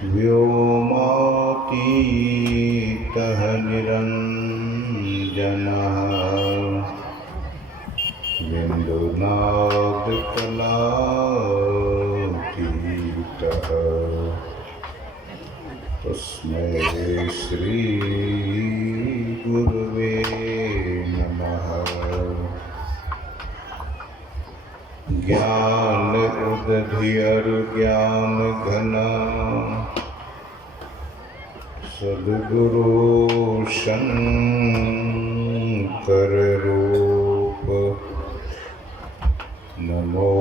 व्योमातीतः निरञ्जनः बिन्दुनादकलातीतः तस्मै श्री गुरुवे नमः। ज्ञान उदधियर ज्ञान घना सद्गुरु शंकर रूप नमो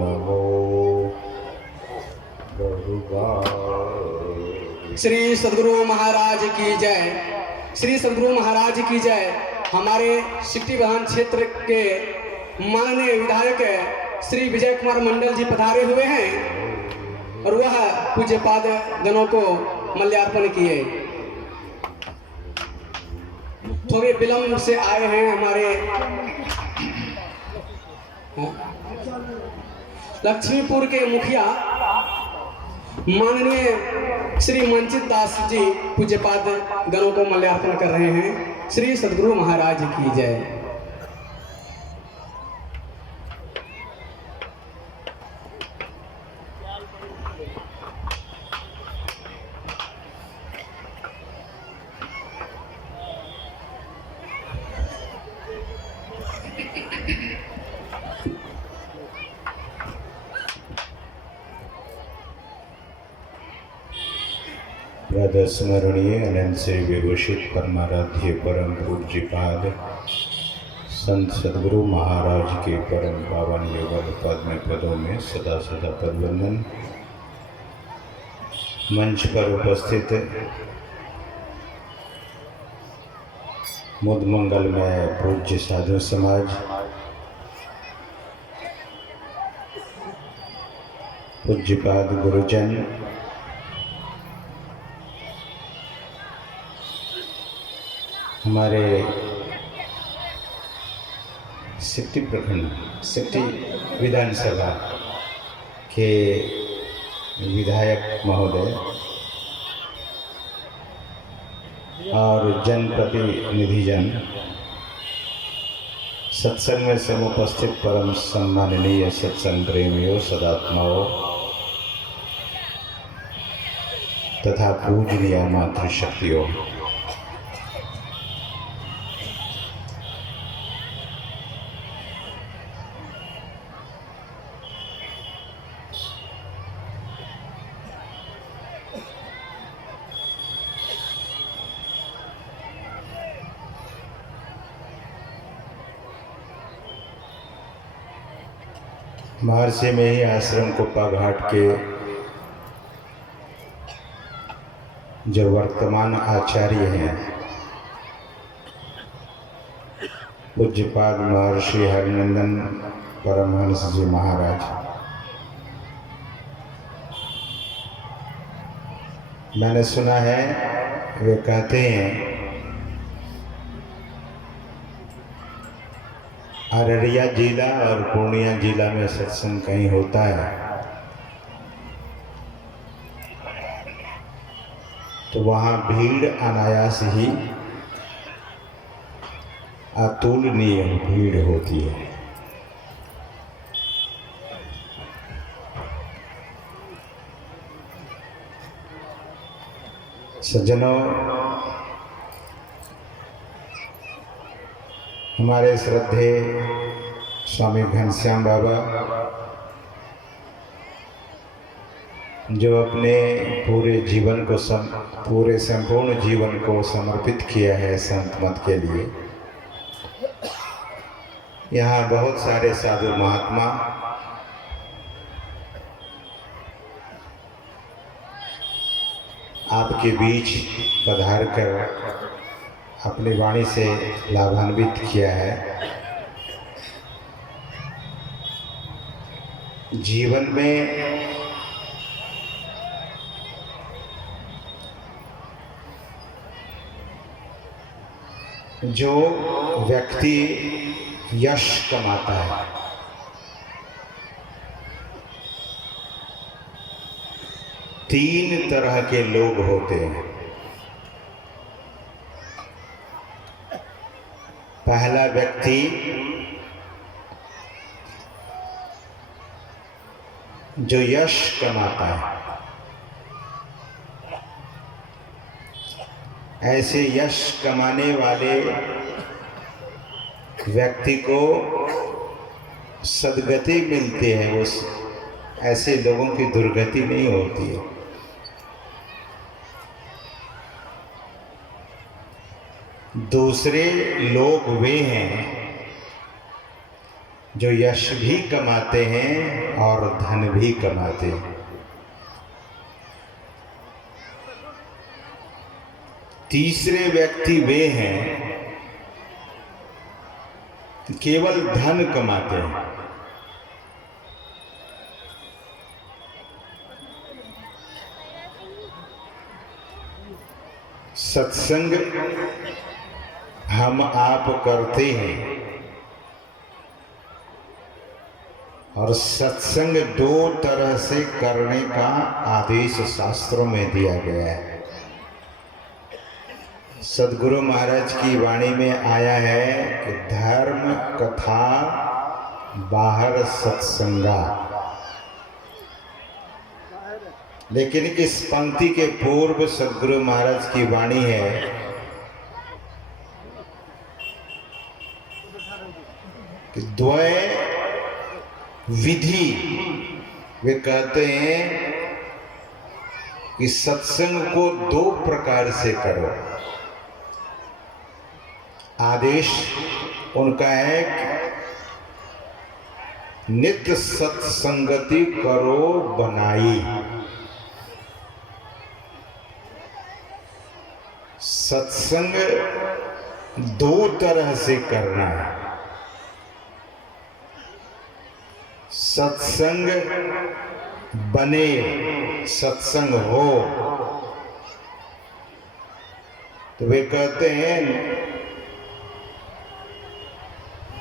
नमो बहुबार। श्री सद्गुरु महाराज की जय। श्री सद्गुरु महाराज की जय। हमारे सिटी विधान क्षेत्र के माननीय विधायक श्री विजय कुमार मंडल जी पधारे हुए हैं और वह पूज्यपाद जनों को मल्यार्पण किए। थोड़े विलंब से आए हैं हमारे लक्ष्मीपुर के मुखिया माननीय श्री मंचित दास जी पूज्यपाद गणों को मल्यार्पण कर रहे हैं। श्री सद्गुरु महाराज की जय। स्मरणीय अनंत से विभूषित परमाराध्य परम पूज्यपाद संत सद्गुरु महाराज के परम पावन युगल पद्म पदों में सदा सदा पदवंदन। मंच पर उपस्थित मुद मंगल में पूज्य साधु समाज, पूज्यपाद गुरुजन, हमारे सिटी प्रखंड सिटी विधानसभा के विधायक महोदय और जनप्रतिनिधिजन, सत्संग में समुपस्थित परम सम्माननीय सत्संग प्रेमियों, सदात्माओं तथा पूजनीय मातृशक्तियों, महर्षि में ही आश्रम कोप्पा घाट के जो वर्तमान आचार्य हैं पूज्यपाद महर्षि हरिनंदन परमहंस जी महाराज, मैंने सुना है वे कहते हैं अररिया जिला और पूर्णिया जिला में सत्संग कहीं होता है तो वहाँ भीड़ अनायास ही अतुलनीय भीड़ होती है। सज्जनों, हमारे श्रद्धेय स्वामी घनश्याम बाबा जो अपने पूरे जीवन को पूरे संपूर्ण जीवन को समर्पित किया है संत मत के लिए, यहाँ बहुत सारे साधु महात्मा आपके बीच पधार कर अपनी वाणी से लाभान्वित किया है। जीवन में जो व्यक्ति यश कमाता है, तीन तरह के लोग होते हैं। पहला व्यक्ति जो यश कमाता है, ऐसे यश कमाने वाले व्यक्ति को सद्गति मिलती है, उस ऐसे लोगों की दुर्गति नहीं होती है। दूसरे लोग वे हैं जो यश भी कमाते हैं और धन भी कमाते हैं। तीसरे व्यक्ति वे हैं केवल धन कमाते हैं। सत्संग हम आप करते हैं और सत्संग दो तरह से करने का आदेश शास्त्रों में दिया गया है। सद्गुरु महाराज की वाणी में आया है कि धर्म कथा बाहर सत्संगा। लेकिन इस पंक्ति के पूर्व सद्गुरु महाराज की वाणी है कि द्वय विधि। वे कहते हैं कि सत्संग को दो प्रकार से करो। आदेश उनका है कि नित्य सत्संगति करो बनाई। सत्संग दो तरह से करना है। सत्संग बने, सत्संग हो। तो वे कहते हैं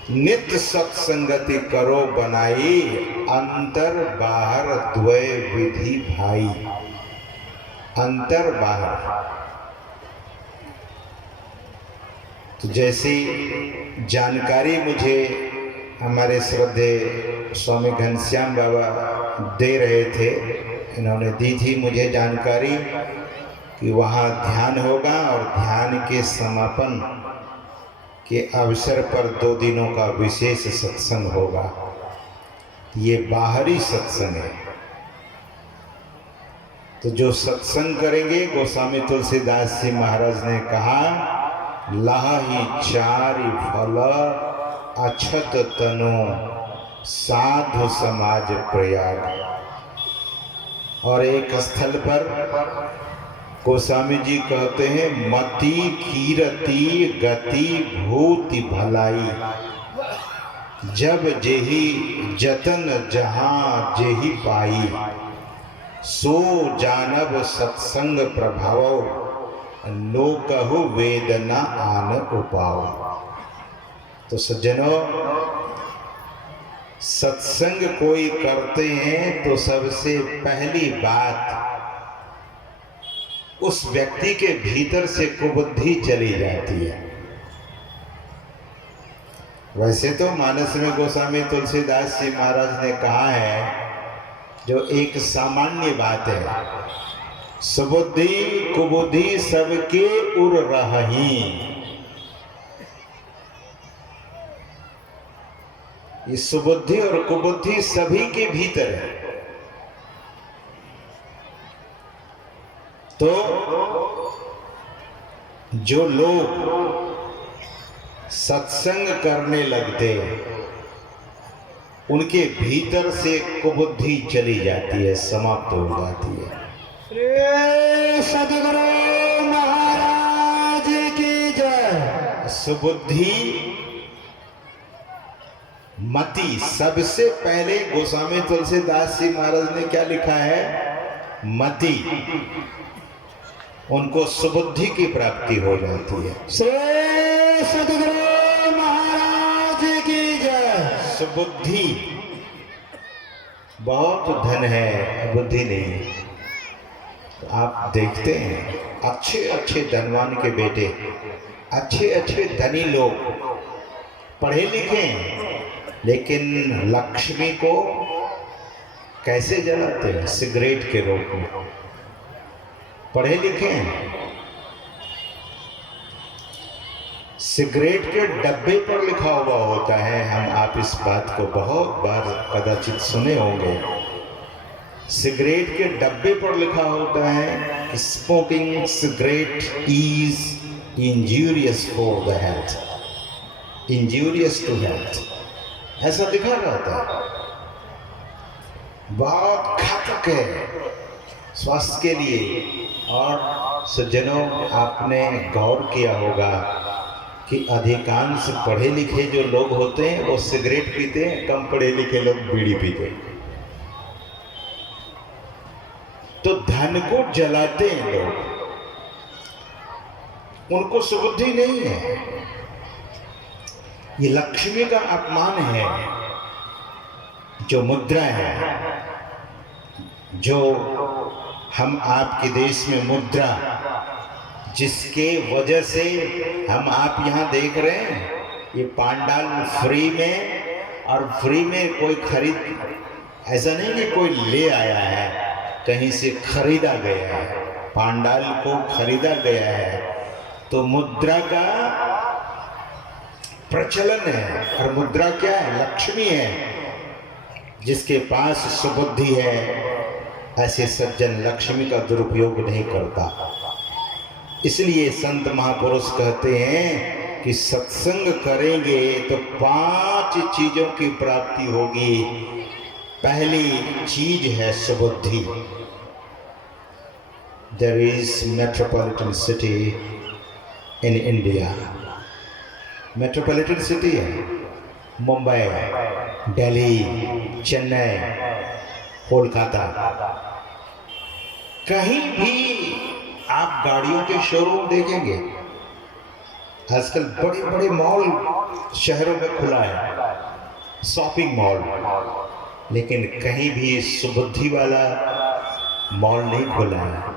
नित्य सत्संगति करो बनाई, अंतर बाहर द्वय विधि भाई। अंतर बाहर तो जैसी जानकारी मुझे हमारे श्रद्धे स्वामी घनश्याम बाबा दे रहे थे, इन्होंने दी थी मुझे जानकारी कि वहाँ ध्यान होगा और ध्यान के समापन के अवसर पर 2 दिनों का विशेष सत्संग होगा। ये बाहरी सत्संग है। तो जो सत्संग करेंगे, गोस्वामी तुलसीदास जी महाराज ने कहा, लाही चारि फल अछत तनु साधु समाज प्रयाग। और एक स्थल पर गोस्वामी जी कहते हैं, मति कीरति गति भूति भलाई, जब जेहि जतन जहाँ जेहि पाई, सो जानब सत्संग प्रभाव, लोकहु वेदना आन उपाओ। तो सज्जनों, सत्संग कोई करते हैं तो सबसे पहली बात उस व्यक्ति के भीतर से कुबुद्धि चली जाती है। वैसे तो मानस में गोस्वामी तुलसीदास जी महाराज ने कहा है, जो एक सामान्य बात है, सुबुद्धि कुबुद्धि सबके उर रही। ये सुबुद्धि और कुबुद्धि सभी के भीतर है। तो जो लोग सत्संग करने लगते उनके भीतर से कुबुद्धि चली जाती है, समाप्त हो जाती है। श्री सद्गुरु महाराज की जय। सुबुद्धि मति, सबसे पहले गोस्वामी तुलसीदास जी महाराज ने क्या लिखा है? मति। उनको सुबुद्धि की प्राप्ति हो जाती है। श्री सद्गुरु महाराज की जय। सुबुद्धि, बहुत धन है, बुद्धि नहीं। तो आप देखते हैं अच्छे अच्छे धनवान के बेटे, अच्छे अच्छे धनी लोग पढ़े लिखे हैं, लेकिन लक्ष्मी को कैसे जलाते हैं? सिगरेट के रूप में। पढ़े लिखे हैं, सिगरेट के डब्बे पर लिखा हुआ होता है, हम आप इस बात को बहुत बार कदाचित सुने होंगे, सिगरेट के डब्बे पर लिखा होता है smoking cigarette is injurious for the health, injurious to health, ऐसा लिखा रहता है। बहुत घातक है स्वास्थ्य के लिए। और सज्जनों, आपने गौर किया होगा कि अधिकांश पढ़े लिखे जो लोग होते हैं वो सिगरेट पीते हैं, कम पढ़े लिखे लोग बीड़ी पीते हैं। तो धन को जलाते हैं लोग, उनको सुबुद्धि नहीं है। ये लक्ष्मी का अपमान है। जो मुद्रा है, जो हम आपके देश में मुद्रा, जिसके वजह से हम आप यहाँ देख रहे हैं, ये पांडाल फ्री में, और फ्री में कोई खरीद, ऐसा नहीं कि कोई ले आया है, कहीं से खरीदा गया है, पांडाल को खरीदा गया है। तो मुद्रा का प्रचलन है, और मुद्रा क्या है? लक्ष्मी है। जिसके पास सुबुद्धि है, ऐसे सज्जन लक्ष्मी का दुरुपयोग नहीं करता। इसलिए संत महापुरुष कहते हैं कि सत्संग करेंगे तो 5 चीजों की प्राप्ति होगी। पहली चीज है सुबुद्धि। There is metropolitan city in India. Metropolitan city है, मुंबई, दिल्ली, चेन्नई, कोलकाता। कहीं भी आप गाड़ियों के शोरूम देखेंगे। आजकल बड़े बड़े मॉल शहरों में खुला है, शॉपिंग मॉल, लेकिन कहीं भी सुबुद्धि वाला मॉल नहीं खुला है।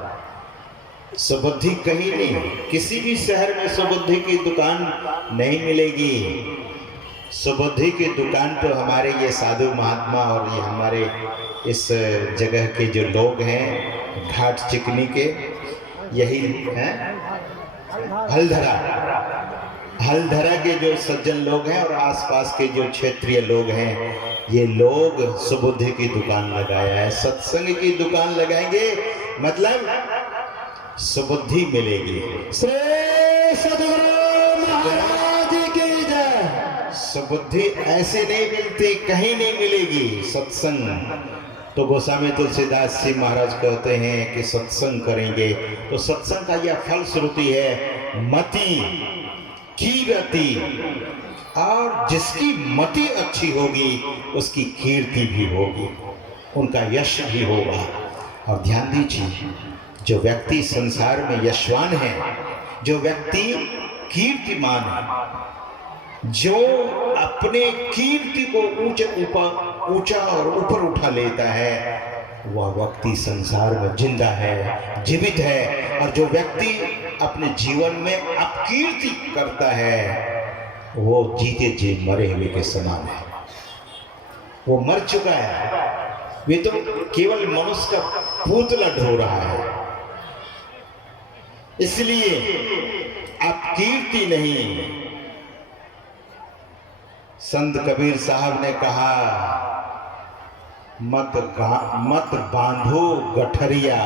सुबुद्धि कहीं नहीं, किसी भी शहर में सुबुद्धि की दुकान नहीं मिलेगी। सुबुद्धि की दुकान तो हमारे ये साधु महात्मा और ये हमारे इस जगह के जो लोग हैं, घाट चिकनी के, यही हैं, हलधरा के जो सज्जन लोग हैं और आसपास के जो क्षेत्रीय लोग हैं, ये लोग सुबुद्धि की दुकान लगाया है। सत्संग की दुकान लगाएंगे मतलब सुबुद्धि मिलेगी। श्री सद्गुरु महाराज की जय। सुबुद्धि ऐसे नहीं मिलती, कहीं नहीं मिलेगी। सत्संग तो गोस्वामी तुलसीदास जी महाराज कहते हैं कि सत्संग करेंगे तो सत्संग का यह फलश्रुति है मति कीर्ति, और जिसकी मति अच्छी होगी उसकी कीर्ति भी होगी, उनका यश भी होगा। और ध्यान दीजिए, जो व्यक्ति संसार में यशवान है, जो व्यक्ति कीर्तिमान है, जो अपने कीर्ति को ऊंचा और ऊपर उठा लेता है, वह व्यक्ति संसार में जिंदा है, जीवित है। और जो व्यक्ति अपने जीवन में अपकीर्ति करता है, वो जीते जी मरे हुए के समान है। वो मर चुका है, वे तो केवल मनुष्य का पुतला ढो रहा है। इसलिए अपकीर्ति नहीं। संत कबीर साहब ने कहा, मत बांधो गठरिया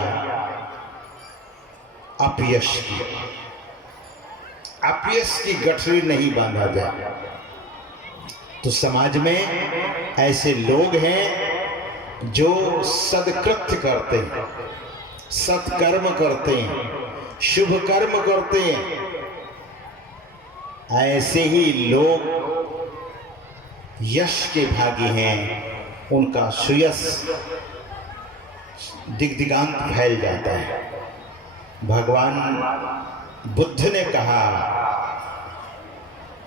अपयश की। अपयश की गठरी नहीं बांधा जाए। तो समाज में ऐसे लोग हैं जो सदकृत्य करते हैं, सत्कर्म करते हैं, शुभ कर्म करते हैं। ऐसे ही लोग यश के भागी हैं, उनका सुयश दिग्दिगांत फैल जाता है। भगवान बुद्ध ने कहा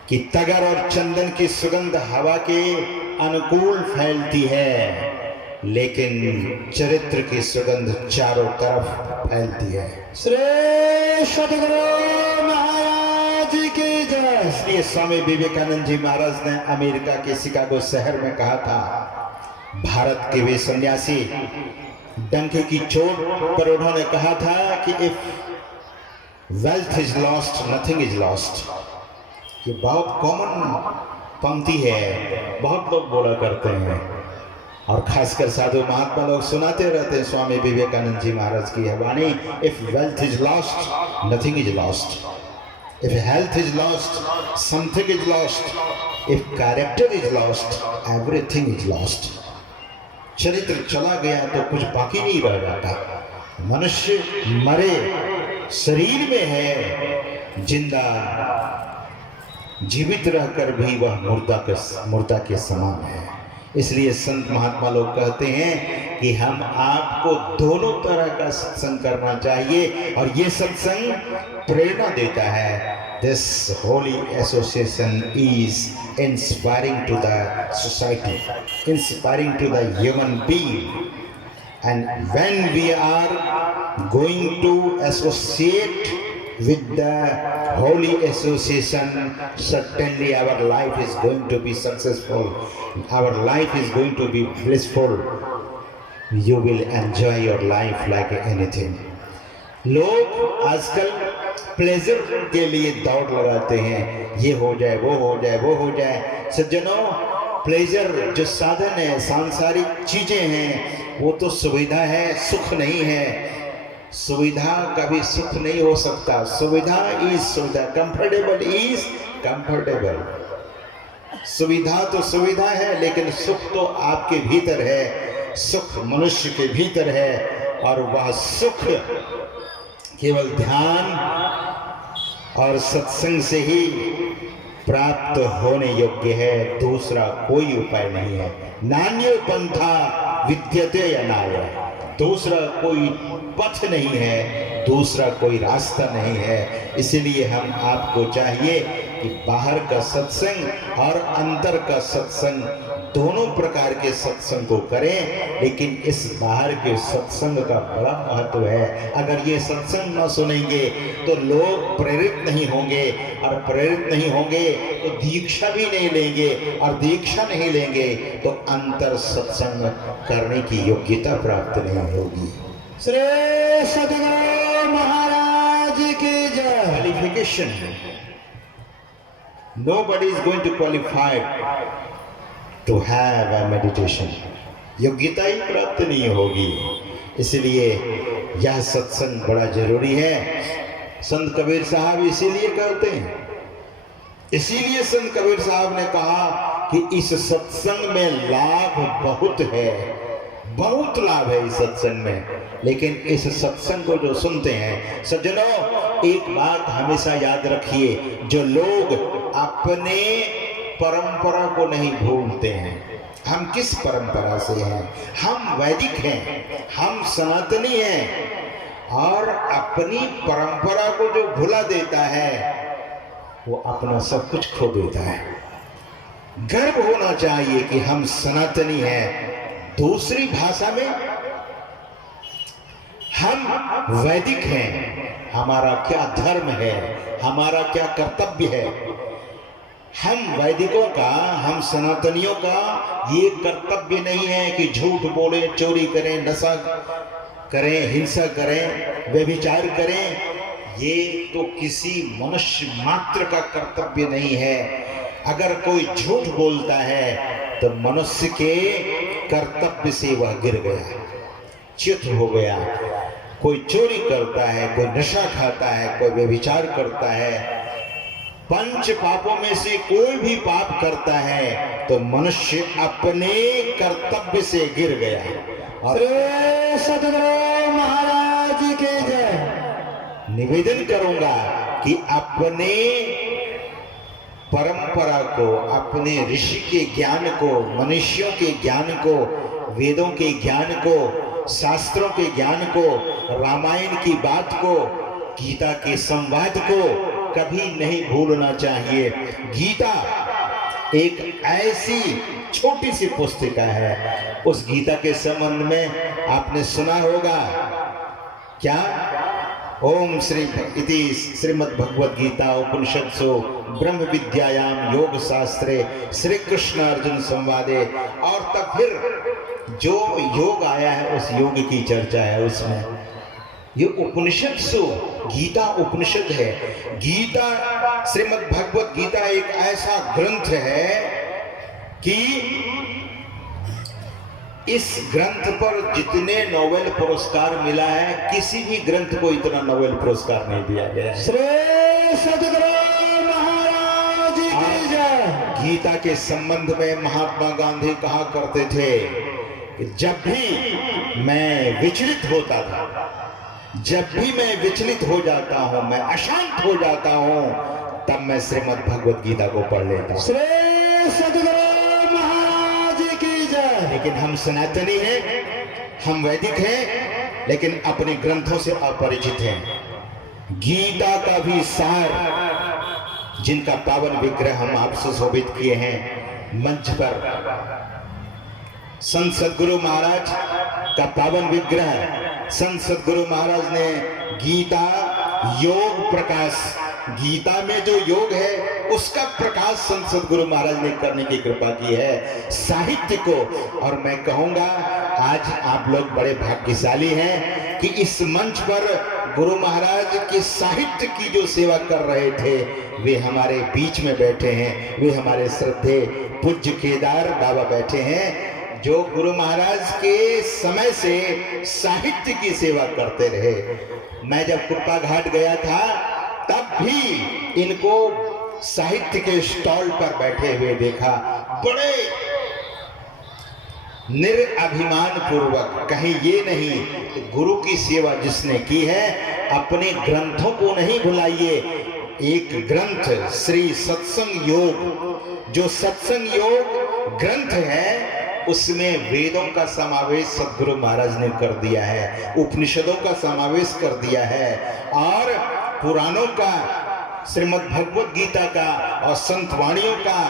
कि तगर और चंदन की सुगंध हवा के अनुकूल फैलती है, लेकिन चरित्र की सुगंध चारों तरफ फैलती है। श्री सद्गुरु महाराज की जय। इसलिए स्वामी विवेकानंद जी महाराज ने अमेरिका के शिकागो शहर में कहा था, भारत के वे सन्यासी डंके की चोट पर उन्होंने कहा था कि if wealth is lost nothing is lost. ये बहुत कॉमन पंक्ति है, बहुत लोग बोला करते हैं और खासकर साधु महात्मा लोग सुनाते रहते हैं स्वामी विवेकानंद जी महाराज की यह वाणी, if wealth is lost nothing is lost, if health is lost something is lost, if character is lost everything is lost. चरित्र चला गया तो कुछ बाकी नहीं रह जाता। मनुष्य मरे शरीर में है, जिंदा जीवित रहकर भी वह मुर्दा के समान है। इसलिए संत महात्मा लोग कहते हैं कि हम आपको दोनों तरह का सत्संग करना चाहिए और ये सत्संग प्रेरणा देता है। This holy association is inspiring to the society, inspiring to the human being. And when we are going to associate with the holy association, certainly our life is going to be successful, our life is going to be blissful. You will enjoy your life like anything. लोग आजकल pleasure के लिए दौड़ लगाते हैं, ये हो जाए वो हो जाए वो हो जाए। सज्जनों, प्लेजर जो साधन है, सांसारिक चीजें हैं, वो तो सुविधा है, सुख नहीं है। सुविधा कभी सुख नहीं हो सकता। सुविधा इज सुविधा, कंफर्टेबल इज कंफर्टेबल। सुविधा तो सुविधा है, लेकिन सुख तो आपके भीतर है, सुख मनुष्य के भीतर है और वह सुख केवल ध्यान और सत्संग से ही प्राप्त होने योग्य है, दूसरा कोई उपाय नहीं है। नान्यो पंथा विद्यते अनाय, दूसरा कोई पथ नहीं है, दूसरा कोई रास्ता नहीं है। इसलिए हम आपको चाहिए कि बाहर का सत्संग और अंदर का सत्संग दोनों प्रकार के सत्संग को करें, लेकिन इस बाहर के सत्संग का बड़ा महत्व है। अगर ये सत्संग न सुनेंगे तो लोग प्रेरित नहीं होंगे, और प्रेरित नहीं होंगे तो दीक्षा भी नहीं लेंगे, और दीक्षा नहीं लेंगे तो अंतर सत्संग करने की योग्यता प्राप्त नहीं होगी। श्री सद्गुरु महाराज की जय। Qualification. Nobody is going to qualify to have a meditation. योग्यता ही प्राप्त नहीं होगी। इसलिए यह सत्संग बड़ा जरूरी है। संत कबीर साहब इसीलिए करते हैं, इसीलिए संत कबीर साहब ने कहा कि इस सत्संग में लाभ बहुत है, बहुत लाभ है इस सत्संग में। लेकिन इस सत्संग को जो सुनते हैं, सज्जनों एक बात हमेशा याद रखिए, जो लोग अपने परंपरा को नहीं भूलते हैं। हम किस परंपरा से हैं? हम वैदिक हैं, हम सनातनी हैं, और अपनी परंपरा को जो भुला देता है वो अपना सब कुछ खो देता है। गर्व होना चाहिए कि हम सनातनी हैं। दूसरी भाषा में हम वैदिक हैं, हमारा क्या धर्म है, हमारा क्या कर्तव्य है। हम वैदिकों का, हम सनातनियों का ये कर्तव्य नहीं है कि झूठ बोले, चोरी करें, नशा करें, हिंसा करें, व्यभिचार करें। ये तो किसी मनुष्य मात्र का कर्तव्य नहीं है। अगर कोई झूठ बोलता है तो मनुष्य के कर्तव्य से वह गिर गया, च्युत हो गया। कोई चोरी करता है, कोई नशा खाता है, कोई व्यभिचार करता है, पंच पापों में से कोई भी पाप करता है तो मनुष्य अपने कर्तव्य से गिर गया। और सद्गुरु महाराज की जय। निवेदन करूंगा कि अपने परंपरा को, अपने ऋषि के ज्ञान को, मनुष्यों के ज्ञान को, वेदों के ज्ञान को, शास्त्रों के ज्ञान को, रामायण की बात को, गीता के संवाद को कभी नहीं भूलना चाहिए। गीता एक ऐसी छोटी सी पुस्तिका है। उस गीता के संबंध में आपने सुना होगा क्या? ओम श्री इति श्रीमद् भगवद गीता उपनिषत्सु ब्रह्म विद्यायाम योग शास्त्रे श्री कृष्ण अर्जुन संवादे। और तब फिर जो योग आया है उस योग की चर्चा है उसमें। ये उपनिषत्सु गीता उपनिषद है। गीता श्रीमद् भगवद गीता एक ऐसा ग्रंथ है कि इस ग्रंथ पर जितने नोबेल पुरस्कार मिला है किसी भी ग्रंथ को इतना नोबेल पुरस्कार नहीं दिया गया है। श्री सद्गुरु महाराज की जय। गीता के संबंध में महात्मा गांधी कहा करते थे कि जब भी मैं विचलित होता था, जब भी मैं विचलित हो जाता हूं, मैं अशांत हो जाता हूं, तब मैं श्रीमद् भगवद गीता को पढ़ लेता हूं। श्री सद्गुरु महाराज की जय। लेकिन हम सनातनी हैं, हम वैदिक हैं, लेकिन अपने ग्रंथों से अपरिचित हैं। गीता का भी सार जिनका पावन विग्रह हम आपसे शोभित किए हैं मंच पर, संत सद्गुरु महाराज का पावन विग्रह, संत सद्गुरु महाराज ने गीता योग प्रकाश, गीता में जो योग है उसका प्रकाश संत सद्गुरु महाराज ने करने की कृपा की है साहित्य को। और मैं कहूंगा आज आप लोग बड़े भाग्यशाली हैं कि इस मंच पर गुरु महाराज के साहित्य की जो सेवा कर रहे थे वे हमारे बीच में बैठे हैं। वे हमारे श्रद्धे पूज्य केदार बाबा बैठे हैं जो गुरु महाराज के समय से साहित्य की सेवा करते रहे। मैं जब कुप्पा घाट गया था तब भी इनको साहित्य के स्टॉल पर बैठे हुए देखा। बड़े निरअभिमान पूर्वक, कहीं ये नहीं, गुरु की सेवा जिसने की है अपने ग्रंथों को नहीं भुलाइए। एक ग्रंथ श्री सत्संग योग, जो सत्संग योग ग्रंथ है उसमें वेदों का समावेश सद्गुरु महाराज ने कर दिया है, उपनिषदों का समावेश कर दिया है, और पुराणों का, श्रीमद् भगवद गीता का और संत वाणियों का,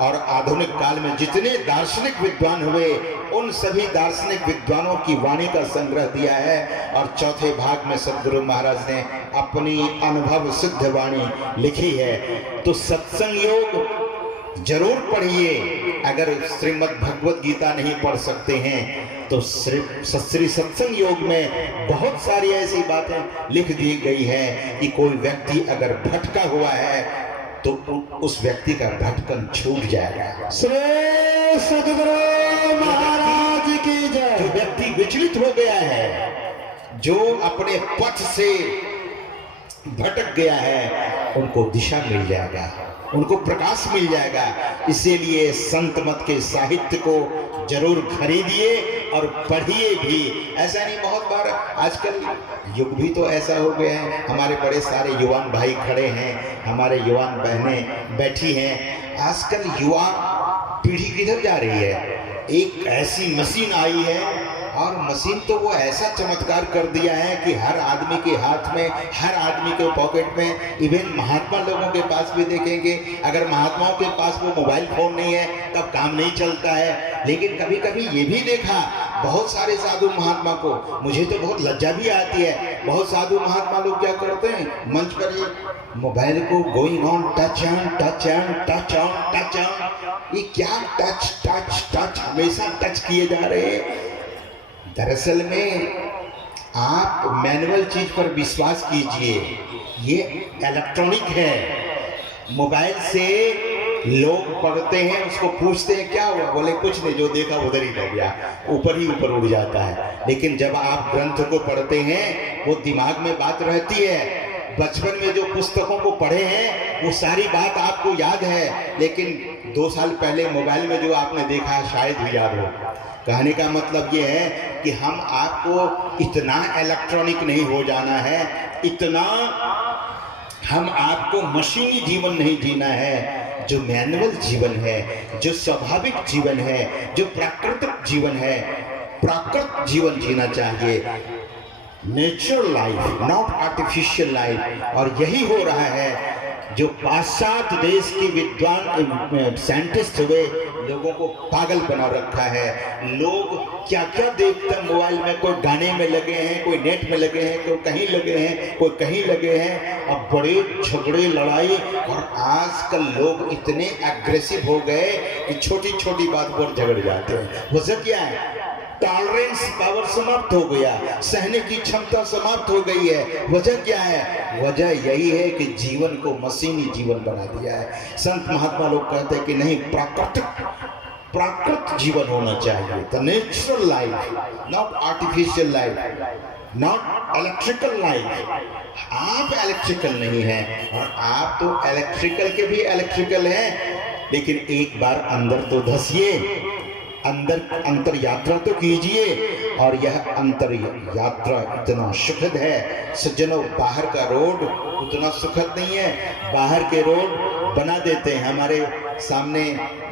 और आधुनिक काल में जितने दार्शनिक विद्वान हुए उन सभी दार्शनिक विद्वानों की वाणी का संग्रह दिया है। और चौथे भाग में सद्गुरु महाराज ने अपनी अनुभव सिद्ध वाणी लिखी है। तो सत्संग योग जरूर पढ़िए। अगर श्रीमद् भगवद गीता नहीं पढ़ सकते हैं तो श्री सत्संग योग में बहुत सारी ऐसी बातें लिख दी गई है कि कोई व्यक्ति अगर भटका हुआ है तो उस व्यक्ति का भटकन छूट जाएगा। श्री सद्गुरु महाराज की जय। जो व्यक्ति विचलित हो गया है, जो अपने पथ से भटक गया है, उनको दिशा मिल जाएगा, उनको प्रकाश मिल जाएगा। इसीलिए संत मत के साहित्य को जरूर खरीदिए और पढ़िए भी। ऐसा नहीं, बहुत बार आजकल युग भी तो ऐसा हो गया है, हमारे बड़े सारे युवान भाई खड़े हैं, हमारे युवान बहनें बैठी हैं। आजकल युवा पीढ़ी किधर जा रही है? एक ऐसी मशीन आई है, और मशीन तो वो ऐसा चमत्कार कर दिया है कि हर आदमी के हाथ में, हर आदमी के पॉकेट में, इवन महात्मा लोगों के पास भी देखेंगे, अगर महात्माओं के पास वो मोबाइल फोन नहीं है तब काम नहीं चलता है। लेकिन कभी कभी ये भी देखा बहुत सारे साधु महात्मा को, मुझे तो बहुत लज्जा भी आती है, बहुत साधु महात्मा लोग क्या करते हैं, मंच पर ये मोबाइल को going on touch on touch on touch on touch on, ये क्या टच टच टच हमेशा टच किए जा रहे हैं। दरअसल में आप मैनुअल चीज पर विश्वास कीजिए, ये इलेक्ट्रॉनिक है। मोबाइल से लोग पढ़ते हैं, उसको पूछते हैं क्या हुआ, बोले कुछ नहीं, जो देखा उधर ही रह गया, ऊपर ही ऊपर उड़ जाता है। लेकिन जब आप ग्रंथ को पढ़ते हैं वो दिमाग में बात रहती है। बचपन में जो पुस्तकों को पढ़े हैं वो सारी बात आपको याद है, लेकिन 2 साल पहले मोबाइल में जो आपने देखा है शायद भी याद हो। कहने का मतलब ये है कि हम आपको इतना इलेक्ट्रॉनिक नहीं हो जाना है, इतना हम आपको मशीनी जीवन नहीं जीना है। जो मैनुअल जीवन है, जो स्वाभाविक जीवन है, जो प्राकृतिक जीवन है, प्राकृतिक जीवन जीना चाहिए, natural life, not artificial life. और यही हो रहा है जो पाश्चात्य देश के विद्वान साइंटिस्ट हुए लोगों को पागल बना रखा है। लोग क्या क्या देखते हैं मोबाइल में, कोई गाने में लगे हैं, कोई नेट में लगे हैं, कोई कहीं लगे हैं, कोई कहीं लगे हैं। अब बड़े झगड़े लड़ाई, और आजकल लोग इतने एग्रेसिव हो गए कि छोटी छोटी बात पर झगड़ जाते हैं। वजह क्या है? टॉलरेंस पावर समाप्त हो गया, सहने की क्षमता समाप्त हो गई है। वजह क्या है? वजह यही है कि जीवन को मशीनी जीवन बना दिया है। संत महात्मा लोग कहते हैं कि नहीं, प्राकृतिक जीवन होना चाहिए, the natural life, not artificial life, not electrical life. आप इलेक्ट्रिकल नहीं है, और आप तो इलेक्ट्रिकल के भी इलेक्ट्रिकल हैं, लेकिन एक बार अंदर तो धसिए, अंतर यात्रा तो कीजिए। और यह अंतर यात्रा इतना सुखद है सज्जनों, बाहर का रोड उतना सुखद नहीं है। बाहर के रोड बना देते हैं। हमारे सामने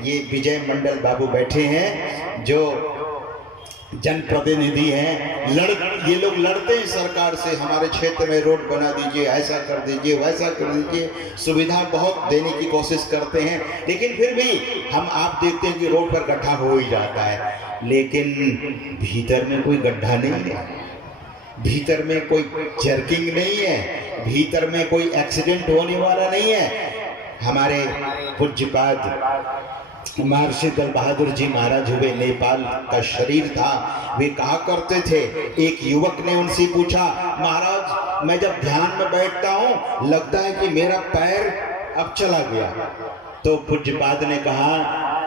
ये विजय मंडल बाबू बैठे हैं जो जनप्रतिनिधि हैं। ये लोग लड़ते हैं सरकार से, हमारे क्षेत्र में रोड बना दीजिए, ऐसा कर दीजिए, वैसा कर दीजिए, सुविधा बहुत देने की कोशिश करते हैं। लेकिन फिर भी आप देखते हैं कि रोड पर गड्ढा हो ही जाता है, लेकिन भीतर में कोई गड्ढा नहीं है, भीतर में कोई जर्किंग नहीं है, भीतर में कोई एक्सीडेंट होने वाला नहीं है। हमारे पूज्यपाद महर्षि दल बहादुर जी महाराज हुए, नेपाल का शरीर था, वे कहा करते थे। एक युवक ने उनसे पूछा, महाराज मैं जब ध्यान में बैठता हूँ लगता है कि मेरा पैर अब चला गया। तो पूज्यपाद ने कहा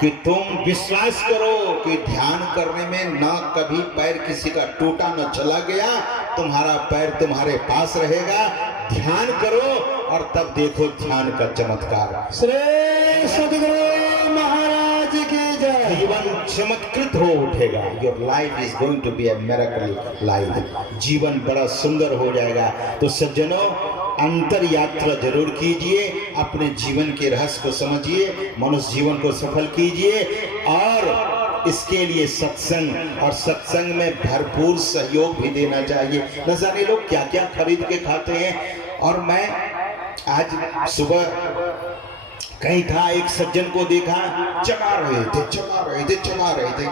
कि तुम विश्वास करो कि ध्यान करने में ना कभी पैर किसी का टूटा न चला गया, तुम्हारा पैर तुम्हारे पास रहेगा। ध्यान करो और तब देखो ध्यान का चमत्कार। श्री सद्गुरु महाराज की जय। जीवन चमत्कृत हो उठेगा। Your life is going to be a miracle life. जीवन बड़ा सुंदर हो जाएगा। तो सज्जनों, अंतर यात्रा जरूर कीजिए, अपने जीवन के रहस्य को समझिए, मनुष्य जीवन को सफल कीजिए, और इसके लिए सत्संग, और सत्संग में भरपूर सहयोग भी देना चाहिए। न जाने लोग क्या क्या खरीद के खाते हैं। और मैं आज सुबह कहीं था, एक सज्जन को देखा, चबा रहे थे,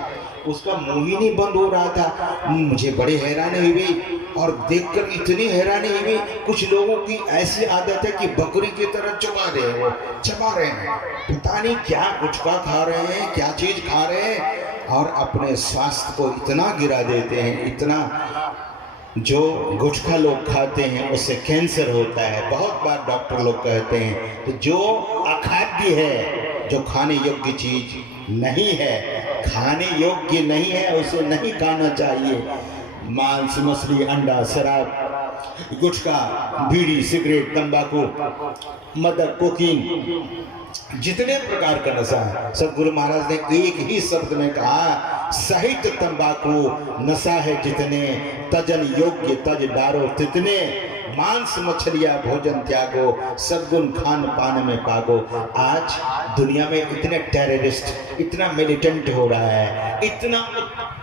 उसका मुंह ही नहीं बंद हो रहा था। मुझे बड़ी हैरानी हुई, और देखकर इतनी हैरानी हुई, कुछ लोगों की ऐसी आदत है कि बकरी की तरह चबा रहे हैं, पता नहीं क्या गुटखा खा रहे हैं, क्या चीज खा रहे हैं, और अपने स्वास्थ्य को इतना गिरा देते हैं। इतना जो गुटखा लोग खाते हैं उससे कैंसर होता है, बहुत बार डॉक्टर लोग कहते हैं। तो जो अखाद्य है, जो खाने योग्य चीज नहीं है, खाने योग्य नहीं है, उसे नहीं खाना चाहिए। मांस, मछली, अंडा, शराब, गुटखा, बीड़ी, सिगरेट, तंबाकू, मदक, कोकीन, जितने प्रकार का नशा है, सदगुरु महाराज ने एक ही शब्द में कहा, सहित तंबाकू नशा है जितने, तजन योग्य तज डारो तितने, मांस मछलियां भोजन त्यागो, सद्गुण खान पान में पागो। आज दुनिया में इतने टेररिस्ट, इतना मिलिटेंट हो रहा है, इतना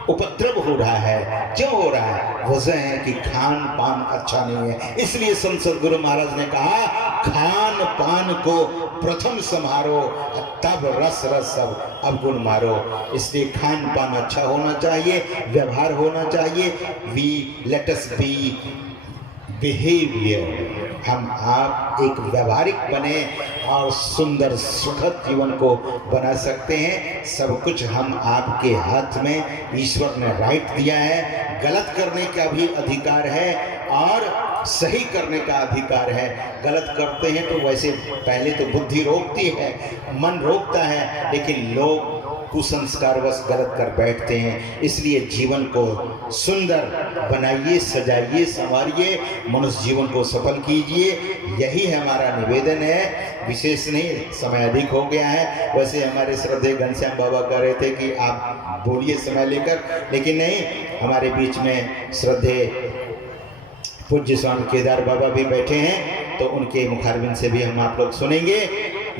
उपद्रव हो रहा है। क्यों हो रहा है? वजह है कि खान पान अच्छा नहीं है। इसलिए संत सद्गुरु महाराज ने कहा, खान पान को प्रथम संभारो, तब रस रस सब अवगुण मारो। इसलिए खान पान अच्छा होना चाहिए, व्यवहार होना चाहिए। We let us be behaviour, हम आप एक व्यवहारिक बने और सुंदर सुखद जीवन को बना सकते हैं। सब कुछ हम आपके हाथ में, ईश्वर ने राइट दिया है। गलत करने का भी अधिकार है और सही करने का अधिकार है। गलत करते हैं तो वैसे पहले तो बुद्धि रोकती है, मन रोकता है, लेकिन लोग कुसंस्कारवश गलत कर बैठते हैं। इसलिए जीवन को सुंदर बनाइए, सजाइए, संवारिए, मनुष्य जीवन को सफल कीजिए। यही हमारा निवेदन है, विशेष नहीं। समय अधिक हो गया है। वैसे हमारे श्रद्धेय घनश्याम बाबा कह रहे थे कि आप बोलिए समय लेकर, लेकिन नहीं, हमारे बीच में श्रद्धेय पूज्य स्वामी केदार बाबा भी बैठे हैं, तो उनके मुखारबिंद से भी हम आप लोग सुनेंगे।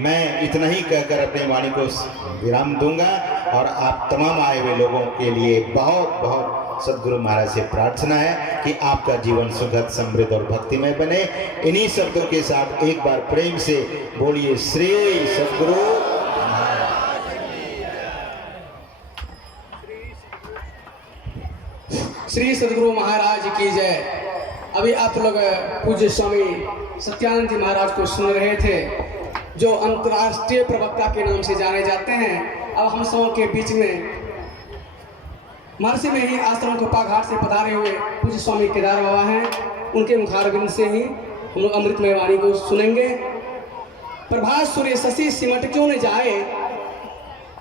मैं इतना ही कहकर अपनी वाणी को विराम दूंगा और आप तमाम आए हुए लोगों के लिए बहुत बहुत सदगुरु महाराज से प्रार्थना है कि आपका जीवन सुखद, समृद्ध और भक्तिमय बने। इन्हीं शब्दों के साथ एक बार प्रेम से बोलिए श्री सदगुरु श्री सदगुरु महाराज की जय। अभी आप लोग पूज्य स्वामी सत्यानंद जी महाराज को सुन रहे थे, जो अंतर्राष्ट्रीय प्रवक्ता के नाम से जाने जाते हैं। अब हम सबों के बीच में महर्षि में ही आश्रम को पाघाट से पधारे हुए पूज्य स्वामी केदार बाबा हैं। उनके मुखारबिंद से ही हम लोग अमृतमय वाणी को सुनेंगे। प्रभात सूर्य शशि सिमट क्यों न जाए,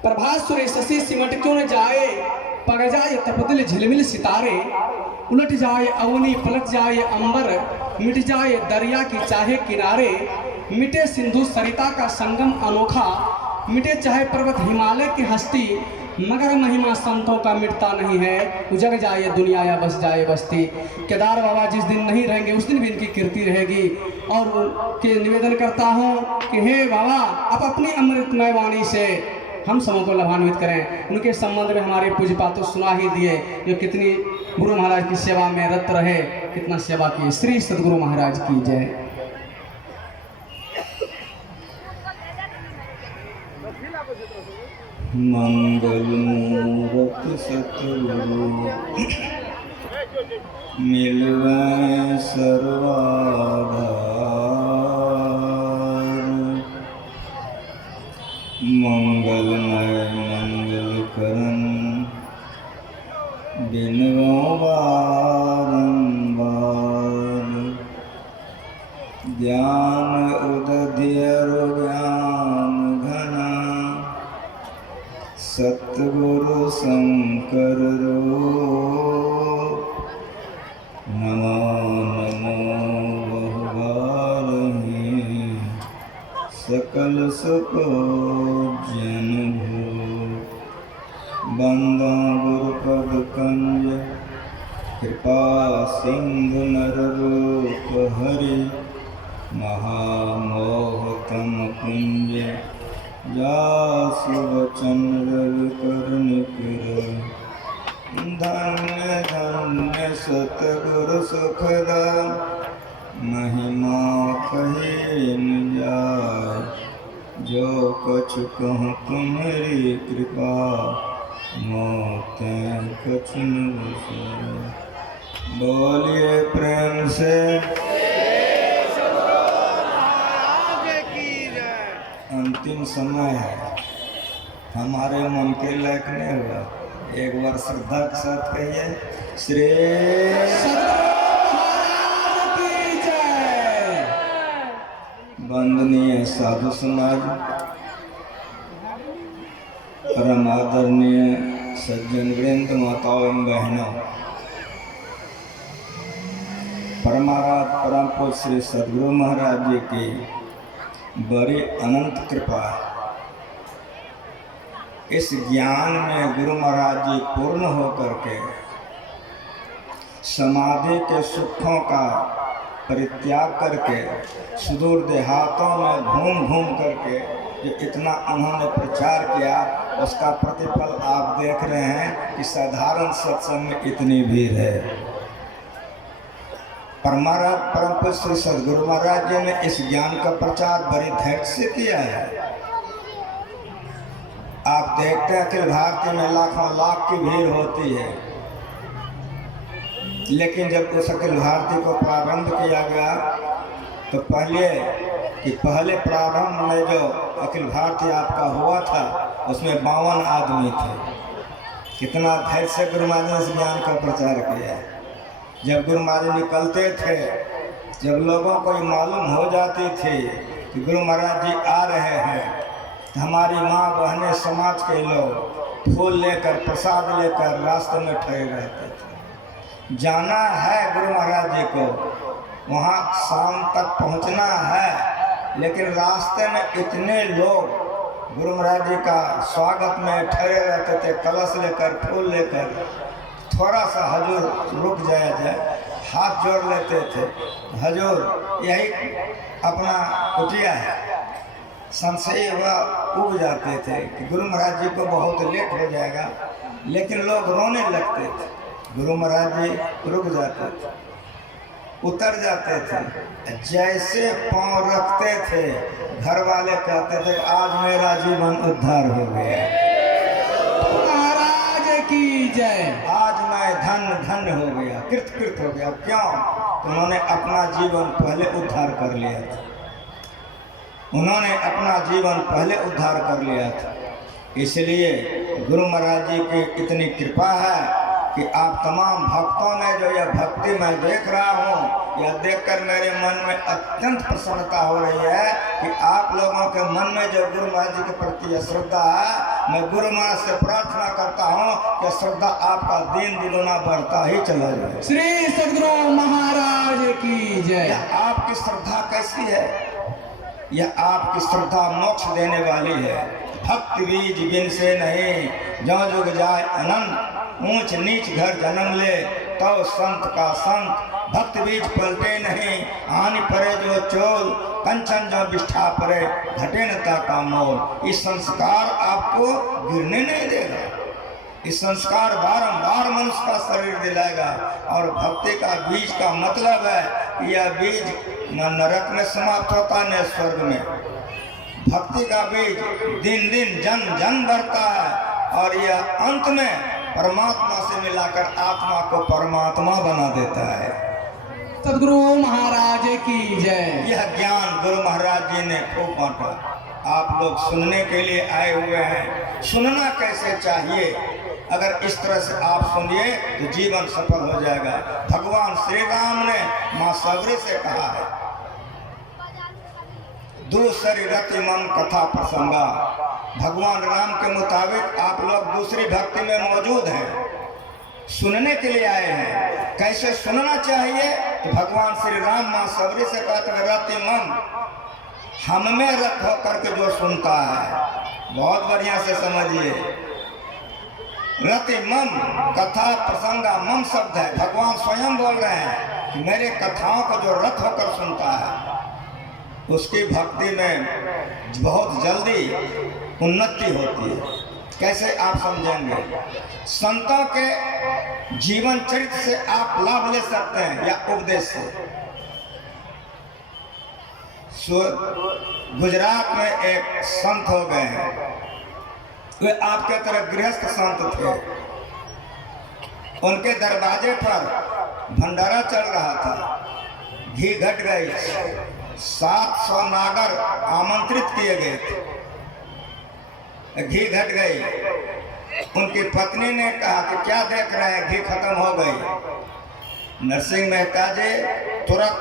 प्रभात सूर्य शशि सिमट क्यों न जाए, पग जाए तपदिल झिलमिल सितारे, उलट जाए अवनी पलट जाए अंबर, मिट जाए दरिया की चाहे किनारे, मिटे सिंधु सरिता का संगम अनोखा, मिटे चाहे पर्वत हिमालय की हस्ती, मगर महिमा संतों का मिटता नहीं है, उजग जाए दुनिया या बस जाए बस्ती। केदार बाबा जिस दिन नहीं रहेंगे उस दिन भी इनकी कीर्ति रहेगी। और उनके निवेदन करता हूँ कि हे बाबा, आप अपनी अमृतमय वाणी से हम सबों को लाभान्वित करें। उनके संबंध में हमारे पूज्यपात तो सुना ही दिए, जो कितनी गुरु महाराज की सेवा में रत रहे, कितना सेवा की। श्री सदगुरु महाराज की जय। मंगल मूरत सतगुरु मिलवै सर्वाधार, मंगलमय मंगल करन बिनवो बारंबार, ज्ञान उदधियर ज्ञान घना, सतगुरु शंकर रूप, नमो नमो बहुबारहि, सकल सुख जन भो, बंदा गुरुपद कंज, कृपा सिंधु नर रूप हरि, महामोहतम कुंज, जासु वचन रवि करनि फिर, धन्य धन्य सतगुरु सुखदा, महिमा कहे न जाय, जो कछु कहूँ तुम्हारी कृपा, मोते कछु न बसाय। बोलिए प्रेम से अंतिम समय है, हमारे मन के लायक नहीं हुआ। एक बार श्रद्धा के साथ कहिए श्री वंदनीय साधु समाज, परम आदरणीय सज्जन वृंद, माताओं एवं बहनों, परमाराध परम पूज्य श्री सदगुरु महाराज जी की बड़ी अनंत कृपा। इस ज्ञान में गुरु महाराज जी पूर्ण होकर के समाधि के सुखों का परित्याग करके सुदूर देहातों में घूम घूम करके जो इतना उन्होंने प्रचार किया, उसका प्रतिफल आप देख रहे हैं कि साधारण सत्संग में इतनी भीड़ है। परमाराध परम पूज्य श्री सदगुरु महाराज जी ने इस ज्ञान का प्रचार बड़ी धैर्य से किया है। आप देखते हैं अखिल भारतीय में लाखों लाख की भीड़ होती है, लेकिन जब उस अखिल भारतीय को प्रारंभ किया गया तो पहले प्रारंभ में जो अखिल भारतीय आपका हुआ था उसमें 52 आदमी थे। कितना धैर्य से गुरु महाराज ने इस ज्ञान का प्रचार किया है। जब गुरु महाराज निकलते थे, जब लोगों को ये मालूम हो जाती थी कि गुरु महाराज जी आ रहे हैं, तो हमारी माँ बहनें समाज के लोग फूल लेकर प्रसाद लेकर रास्ते में ठहरे रहते थे। जाना है गुरु महाराज जी को, वहाँ शाम तक पहुँचना है, लेकिन रास्ते में इतने लोग गुरु महाराज जी का स्वागत में ठहरे रहते थे, कलश लेकर फूल लेकर। थोड़ा सा हजूर रुक जाए, हाथ जोड़ लेते थे, हजूर यही अपना कुटिया है। संशय हुआ उग जाते थे कि गुरु महाराज जी को बहुत लेट हो जाएगा, लेकिन लोग रोने लगते थे। गुरु महाराज जी रुक जाते थे, उतर जाते थे, जैसे पांव रखते थे घर वाले कहते थे आज मेरा जीवन उद्धार हो गया, महाराज की जय। आज मैं धन्य हो गया, कृत हो गया। क्यों? उन्होंने अपना जीवन पहले उद्धार कर लिया था, उन्होंने अपना जीवन पहले उद्धार कर लिया था। इसलिए गुरु महाराज जी की इतनी कृपा है कि आप तमाम भक्तों में जो यह भक्ति मैं देख रहा हूँ, यह देखकर मेरे मन में अत्यंत प्रसन्नता हो रही है कि आप लोगों के मन में जो गुरु महाराज जी के प्रति श्रद्धा है, मैं गुरु महाराज से प्रार्थना करता हूँ कि श्रद्धा आपका दिन दुगुना बढ़ता ही चला जाए। श्री सद्गुरु महाराज की जय। आपकी श्रद्धा कैसी है? यह आपकी श्रद्धा मोक्ष देने वाली है। भक्ति बीज बिन से नहीं, जो जुग जाए अनंत, ऊंच नीच घर जन्म ले तो संत का संत। भक्ति बीज पलटे नहीं, हानि परे जो चोल, कंचन जो बिष्ठा परे, घटे नता का मोल। इस संस्कार आपको गिरने नहीं देगा, इस संस्कार बारंबार मनुष्य का शरीर दिलाएगा। और भक्ति का बीज का मतलब है कि यह बीज न नरक में समाप्त होता न स्वर्ग में। भक्ति का बीज दिन दिन जन जन बढ़ता है और यह अंत में परमात्मा से मिलाकर आत्मा को परमात्मा बना देता है। सद्गुरु महाराज की जय। यह ज्ञान गुरु महाराज जी ने खूब बांटा। आप लोग सुनने के लिए आए हुए हैं, सुनना कैसे चाहिए? अगर इस तरह से आप सुनिए तो जीवन सफल हो जाएगा। भगवान श्री राम ने माँ सबरी से कहा है, दूसरी रति मम कथा प्रसंगा। भगवान राम के मुताबिक आप लोग दूसरी भक्ति में मौजूद हैं, सुनने के लिए आए हैं। कैसे सुनना चाहिए? तो भगवान श्री राम माँ सबरी से कहते हैं, रति मम, हम में रत होकर के जो सुनता है, बहुत बढ़िया से समझिए। रति मम कथा प्रसंगा, मम शब्द है, भगवान स्वयं बोल रहे हैं कि मेरे कथाओं को जो रत होकर सुनता है उसकी भक्ति में बहुत जल्दी उन्नति होती है। कैसे आप समझेंगे? संतों के जीवन चरित्र से आप लाभ ले सकते हैं या उपदेश से। गुजरात में एक संत हो गए हैं, वे आपके तरह गृहस्थ संत थे। उनके दरवाजे पर भंडारा चल रहा था, घी घट गई, 700 नागर आमंत्रित किए गए थे, घी घट गई। उनकी पत्नी ने कहा कि क्या देख रहे हैं, घी खत्म हो गई। नरसिंह मेहता जी तुरंत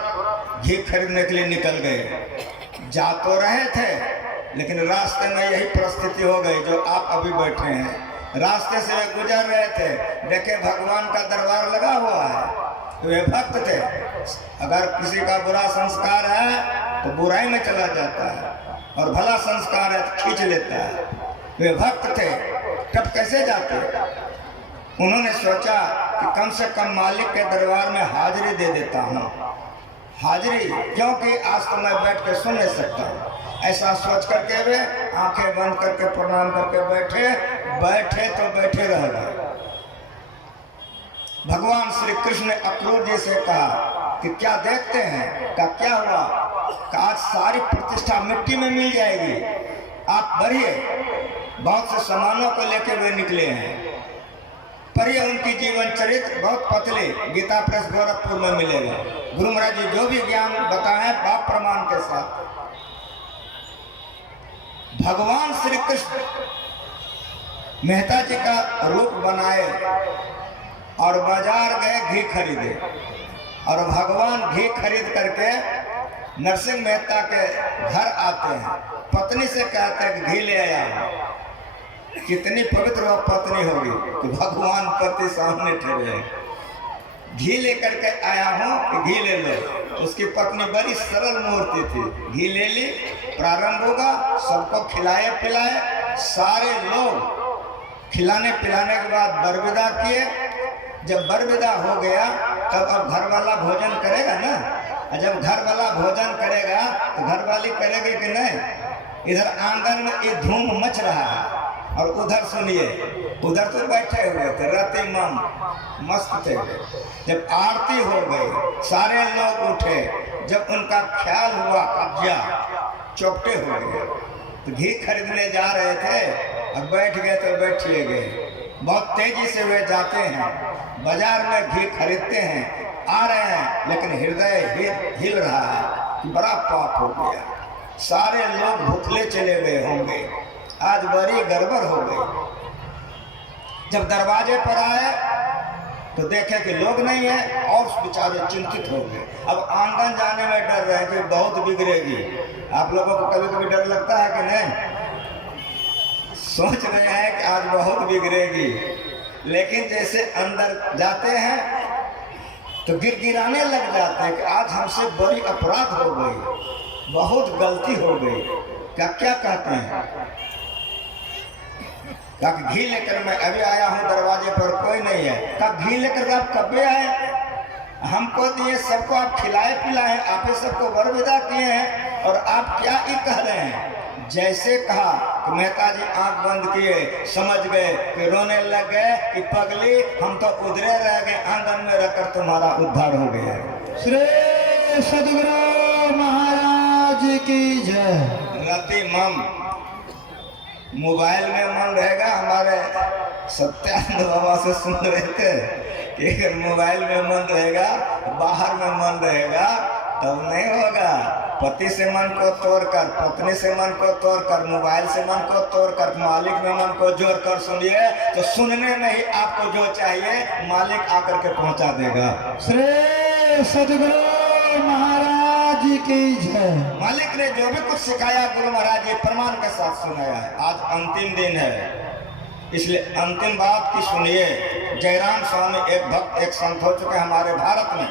घी खरीदने के लिए निकल गए। जा तो रहे थे लेकिन रास्ते में यही परिस्थिति हो गई जो आप अभी बैठे हैं। रास्ते से वे गुजर रहे थे, देखे भगवान का दरबार लगा हुआ है, तो वे भक्त थे। अगर किसी का बुरा संस्कार है तो बुराई में चला जाता है, और भला संस्कार है तो खींच लेता है। वे भक्त थे, तब कैसे जाते? उन्होंने सोचा कि कम से कम मालिक के दरबार में हाजिरी दे देता हूँ। हाजिरी क्योंकि आज तो मैं बैठ के सुन नहीं सकता। ऐसा सोच करके वे आंखें बंद करके प्रणाम करके बैठे तो बैठे रह गए। भगवान श्री कृष्ण ने अक्रूर जी से कहा कि क्या देखते हैं? का क्या हुआ? का आज सारी प्रतिष्ठा मिट्टी में मिल जाएगी, आप बढ़िए। बहुत से सामानों को लेकर वे निकले हैं। पढ़िए उनकी जीवन चरित्र, बहुत पतले, गीता प्रेस गोरखपुर में मिलेगा। गुरु महाराज जी जो भी ज्ञान बताए बाप प्रमाण के साथ। भगवान श्री कृष्ण मेहता जी का रूप बनाए और बाजार गए घी खरीदे, और भगवान घी खरीद करके नरसिंह मेहता के घर आते हैं। पत्नी से कहते हैं घी ले आया। कितनी पवित्र वह पत्नी होगी कि भगवान पति सामने ठहरे, घी लेकर के आया हूँ कि घी ले लो। उसकी पत्नी बड़ी सरल मूर्ति थी, घी ले ली। प्रारंभ होगा, सबको खिलाए पिलाए, सारे लोग खिलाने पिलाने के बाद बरविदा किए। जब बरविदा हो गया तब अब घर वाला भोजन करेगा ना, और जब घर वाला भोजन करेगा तो घर वाली करेगी कि नहीं? इधर आंगन में ये धूम मच रहा है, और उधर सुनिए, उधर तो बैठे हुए थे रति मम मस्त थे। जब आरती हो गई सारे लोग उठे, जब उनका ख्याल हुआ कब्जा चौपटे हो गए तो घी खरीदने जा रहे थे और बैठ गए तो बैठिए गए। बहुत तेजी से वे जाते हैं, बाजार में घी खरीदते हैं, आ रहे हैं, लेकिन हृदय हिल रहा है कि बड़ा पाप हो गया, सारे लोग भूखले चले गए होंगे, आज बड़ी गड़बड़ हो गई। जब दरवाजे पर आए तो देखे कि लोग नहीं है और बेचारे चिंतित हो गए। अब आंगन जाने में डर रहे कि बहुत बिगड़ेगी। आप लोगों को कभी कभी डर लगता है कि नहीं? सोच रहे हैं कि आज बहुत बिगड़ेगी, लेकिन जैसे अंदर जाते हैं तो गिड़गिड़ाने लग जाते हैं कि आज हमसे बड़ी अपराध हो गई, बहुत गलती हो गई। क्या क्या कहते हैं? क्या घी लेकर मैं अभी आया हूँ, दरवाजे पर कोई नहीं है। क्या घी लेकर आप कब आए? हमको दिए, सबको आप खिलाए पिलाए, आप सबको वर विदा किए हैं और आप क्या ही कह रहे हैं? जैसे कहा कि मेहता जी आंख बंद किए, समझ गए कि रोने लग गए कि पगली हम तो उधरे रह गए, आंगन में रखकर तुम्हारा उद्धार हो गया। श्री सद्गुरु महाराज की जय। रति मम मोबाइल में मन रहेगा। हमारे सत्यानंद बाबा से सुन रहे थे कि मोबाइल में मन रहेगा, बाहर में मन रहेगा, तब नहीं होगा। पति से मन को तोड़कर, पत्नी से मन को तोड़कर, मोबाइल से मन को तोड़कर, मालिक में मन को जोड़कर सुनिए तो सुनने में ही आपको जो चाहिए मालिक आकर के पहुंचा देगा। श्री सद्गुरु महाराज की जय। मालिक ने जो भी कुछ सिखाया गुरु महाराज जी प्रमाण के साथ सुनाया है। आज अंतिम दिन है, इसलिए अंतिम बात की सुनिए। जयराम स्वामी एक भक्त, एक संत हो चुके हमारे भारत में।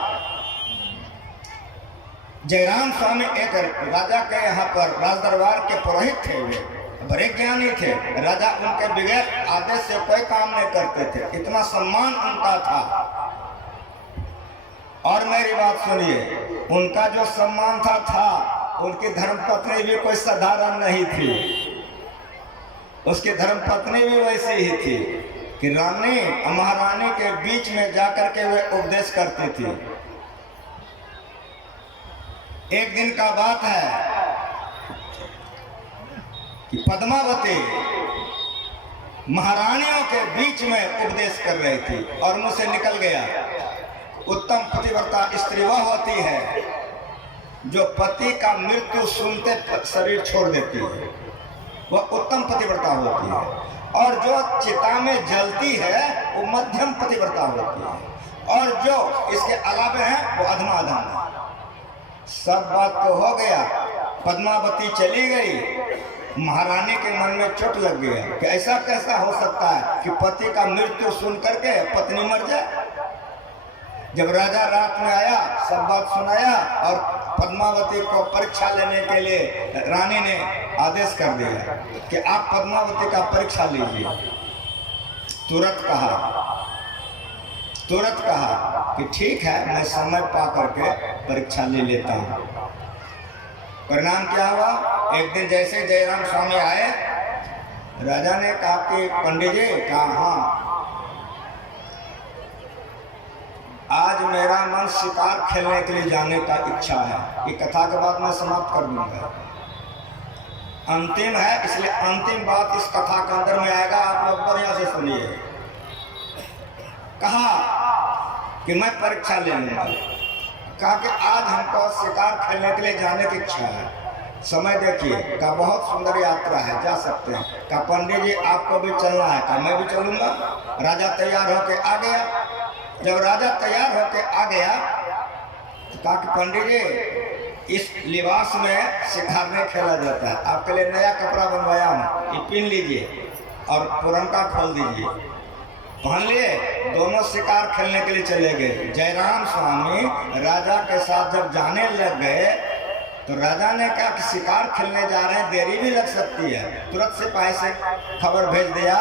जयराम स्वामी एक राजा के यहाँ पर राज दरबार के पुरोहित थे, वे बड़े ज्ञानी थे। राजा उनके बगैर आदेश से कोई काम नहीं करते थे, इतना सम्मान उनका था। और मेरी बात सुनिए, उनका जो सम्मान था उनकी धर्मपत्नी भी कोई साधारण नहीं थी। उसकी धर्मपत्नी भी वैसी ही थी कि रानी और महारानी के बीच में जाकर के वे उपदेश करती थी। एक दिन का बात है कि पद्मावती महारानियों के बीच में उपदेश कर रही थी और मुझसे निकल गया। उत्तम पतिव्रता स्त्री वह होती है जो पति का मृत्यु सुनते शरीर छोड़ देती है, वह उत्तम पतिव्रता होती है। और जो चिता में जलती है वो मध्यम पतिव्रता होती है, और जो इसके अलावे है वो अधमाधम है। सब बात तो हो गया, पद्मावती चली गई। महारानी के मन में चोट लग गया कि ऐसा कैसा हो सकता है कि पति का मृत्यु सुन करके पत्नी मर जाए। जब राजा रात में आया, सब बात सुनाया और पद्मावती को परीक्षा लेने के लिए रानी ने आदेश कर दिया कि आप पद्मावती का परीक्षा लीजिए। तुरंत कहा कि ठीक है, मैं समय पा करके परीक्षा ले लेता हूँ। परिणाम क्या हुआ? एक दिन जैसे जयराम स्वामी आए, राजा ने कहा कि पंडित जी, कहा हाँ, आज मेरा मन शिकार खेलने के लिए जाने का इच्छा है। ये कथा के बाद मैं समाप्त कर दूंगा, अंतिम है, इसलिए अंतिम बात इस कथा के अंदर में आएगा। आप लोग बढ़िया से सुनिए। कहा कि मैं परीक्षा ले लूंगा। कहा कि आज हमको शिकार खेलने के लिए जाने की इच्छा है, समय देखिए। का बहुत सुंदर यात्रा है, जा सकते हैं। का पंडित जी आपको भी चलना है? का मैं भी चलूंगा। राजा तैयार होके आ गया। जब राजा तैयार होके आ गया तो कहा कि पंडित जी, इस लिबास में शिकार नहीं खेला जाता है, आपके लिए नया कपड़ा बनवाया हूँ, ये पहन लीजिए और पुरनका खोल दीजिए। पहन लिए, दोनों शिकार खेलने के लिए चले गए। जयराम स्वामी राजा के साथ जब जाने लग गए तो राजा ने कहा कि शिकार खेलने जा रहे हैं, देरी भी लग सकती है। तुरंत सिपाही से खबर भेज दिया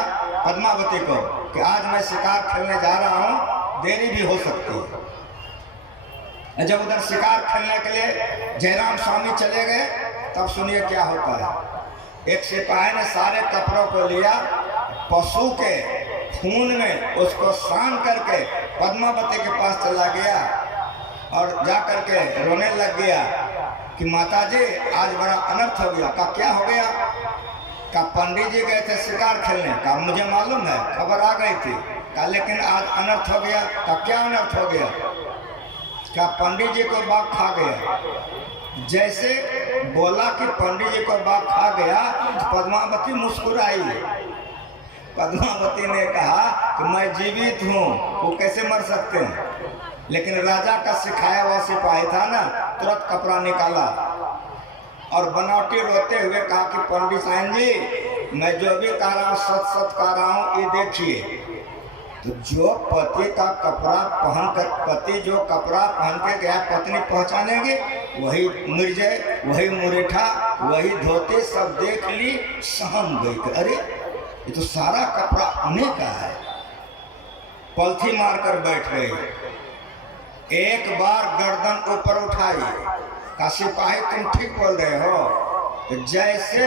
पद्मावती को कि आज मैं शिकार खेलने जा रहा हूँ, देरी भी हो सकती है। जब उधर शिकार खेलने के लिए जयराम स्वामी चले गए, तब सुनिए क्या होता है। एक सिपाही ने सारे कपड़ों को लिया पशु के खून में उसको स्नान करके पद्मावती के पास चला गया और जा करके रोने लग गया कि माता जी आज बड़ा अनर्थ हो गया। का क्या हो गया? का पंडित जी गए थे शिकार खेलने। का मुझे मालूम है, खबर आ गई थी। का लेकिन आज अनर्थ हो गया। का क्या अनर्थ हो गया? का पंडित जी को बाघ खा गया। जैसे बोला कि पंडित जी को बाघ खा गया, पद्मावती मुस्कुराई। पद्मावती ने कहा कि मैं जीवित हूँ, वो कैसे मर सकते हैं? लेकिन राजा का सिखाया हुआ सिपाही था ना, तुरंत कपड़ा निकाला और बनावटी रोते हुए कहा कि पंडित साहब जी, मैं जो भी कह रहा हूँ सच सच कह रहा हूँ, ये देखिए। तो जो पति का कपड़ा पहनकर, पति जो कपड़ा पहन के गया पत्नी पहचानेंगे, वही मिर्जे, वही मुरेठा, वही धोती सब देख ली, सहम गई। अरे ये तो सारा कपड़ा उन्हीं का है। पलथी मारकर बैठ गई। एक बार गर्दन ऊपर उठाई। का सिपाही तुम ठीक बोल रहे हो? तो जैसे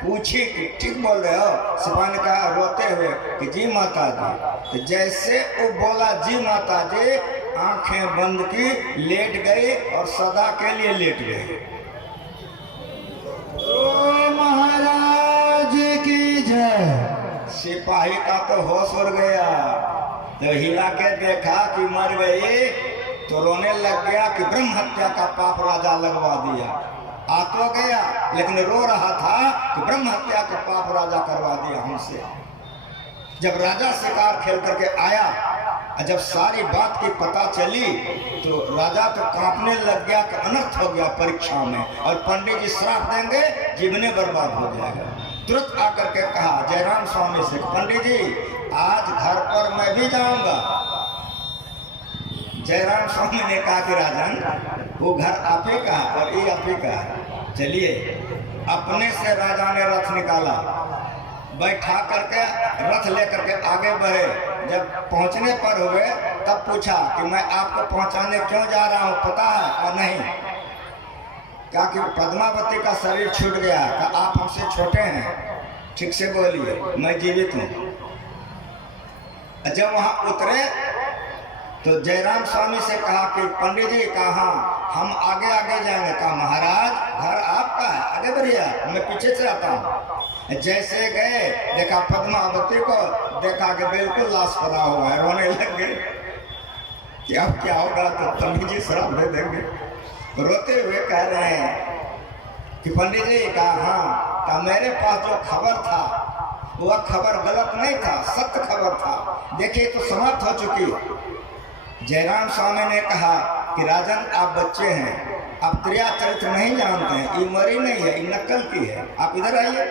पूछी कि ठीक बोल रहे हो, सिपाही ने कहा रोते हुए कि जी माता जी। तो जैसे वो बोला जी माता जी, आंखें बंद की, लेट गई और सदा के लिए लेट गई। ओ महाराज की जय। सिपाही का तो होश उड़ गया। तो हिला के देखा कि मर गई, तो रोने लग गया कि ब्रह्म हत्या का पाप राजा लगवा दिया। आ तो गया लेकिन रो रहा था कि ब्रह्म हत्या का पाप राजा करवा दिया हमसे। जब राजा शिकार खेल करके आया, जब सारी बात की पता चली, तो राजा तो कांपने लग गया कि अनर्थ हो गया परीक्षा में, और पंडित जी श्राप देंगे, जीवने बर्बाद हो जाएगा। तुरंत आकर के कहा जयराम स्वामी से, पंडित जी आज घर पर मैं भी जाऊंगा। जयराम स्वामी ने कहा कि राजन, वो घर आप ही का और ये आप ही का है, चलिए। अपने से राजा ने रथ निकाला, बैठा करके रथ लेकर के आगे बढ़े। जब पहुंचने पर हुए तब पूछा कि मैं आपको पहुंचाने क्यों जा रहा हूं, पता है? और नहीं। क्या कि पद्मावती का शरीर छूट गया। का आप हमसे छोटे हैं, ठीक से बोलिए, मैं जीवित हूं। जब वहां उतरे तो जयराम स्वामी से कहा कि पंडित जी कहाँ, हम आगे आगे जाएंगे। कहा महाराज घर आपका है, आगे बढ़िए, मैं पीछे से आता हूँ। जैसे गए देखा पद्मावती को, देखा कि बिल्कुल लाश पड़ा हुआ है, रोने लग गए। क्या होगा? तो पंडित जी श्राप दे देंगे। रोते हुए कह रहे हैं कि पंडित जी कहा मेरे पास जो खबर था वह खबर गलत नहीं था, सत्य खबर था। देखिए तो समाप्त हो चुकी। जयराम स्वामी ने कहा कि राजन आप बच्चे हैं, आप क्रिया चरित्र नहीं जानते हैं, ये मरी नहीं है, ये नकल की है, आप इधर आइए।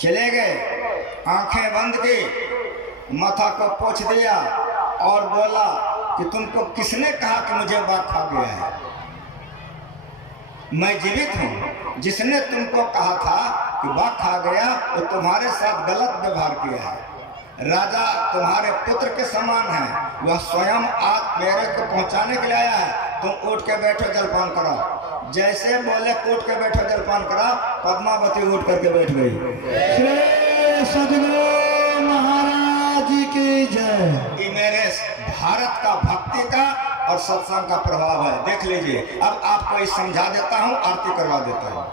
चले गए, आंखें बंद की, माथा को पोंछ दिया और बोला कि तुमको किसने कहा कि मुझे बाघ खा गया है? मैं जीवित हूँ। जिसने तुमको कहा था कि बाघ खा गया वो तुम्हारे साथ गलत व्यवहार किया है। राजा तुम्हारे पुत्र के समान है, वह स्वयं आज मेरे को पहुंचाने के लिए आया है। तुम उठ के बैठो, जलपान करो। जैसे बोले उठ के बैठो, जलपान करा, पद्मावती उठ करके बैठ गई। श्री सद्गुरु महाराज की जय। ये मेरे भारत का भक्ति का और सत्संग का प्रभाव है, देख लीजिए। अब आपको इस समझा देता हूँ, आरती करवा देता हूँ।